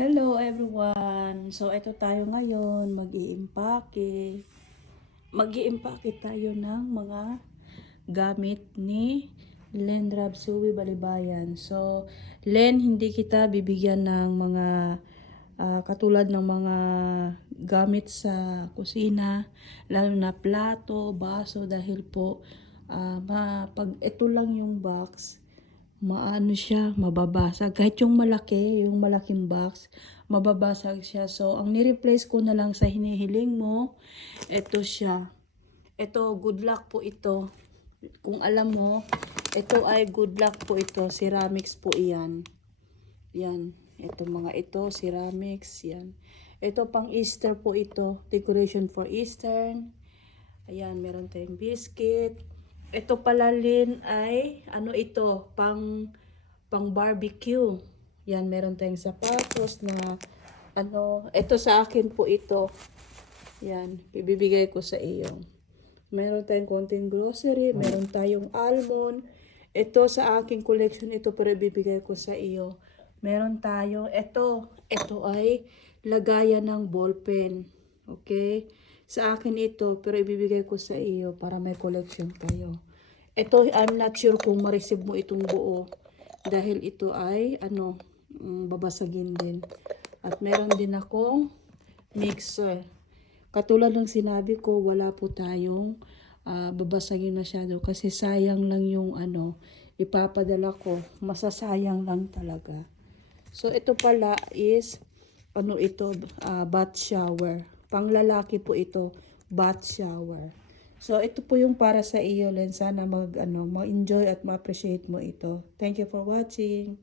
Hello everyone! So ito tayo ngayon, mag-iimpake tayo ng mga gamit ni Len Rabsuwi Balibayan. So Len, hindi kita bibigyan ng mga katulad ng mga gamit sa kusina, lalo na plato, baso, dahil po pag ito lang yung box, maano siya, mababasag. Kahit yung malaki, yung malaking box, mababasag siya. So, ang ni-replace ko na lang sa hinihiling mo, ito siya. Ito, good luck po ito. Kung alam mo, ito ay good luck po ito. Ceramics po iyan. Yan. Ito mga ito, ceramics. Yan. Ito pang Easter po ito. Decoration for Easter. Ayan, meron tayong biscuit. Ito pala Lin ay, ano ito, pang barbecue. Yan, meron tayong sapatos na, ito sa akin po ito. Yan, ibibigay ko sa iyo. Meron tayong konting grocery, meron tayong almond. Ito sa aking collection ito, pero ibibigay ko sa iyo. Meron tayo, ito ay lagayan ng ballpen. Okay? Sa akin ito, pero ibibigay ko sa iyo para may collection kayo. Ito, I'm not sure kung ma-receive mo itong buo. Dahil ito ay, babasagin din. At meron din akong mixer. Katulad ng sinabi ko, wala po tayong babasagin masyado. Kasi sayang lang yung ipapadala ko. Masasayang lang talaga. So, ito pala is, bath shower. Panglalaki po ito, bath shower. So, ito po yung para sa iyo, Len. Sana ma-enjoy at ma-appreciate mo ito. Thank you for watching.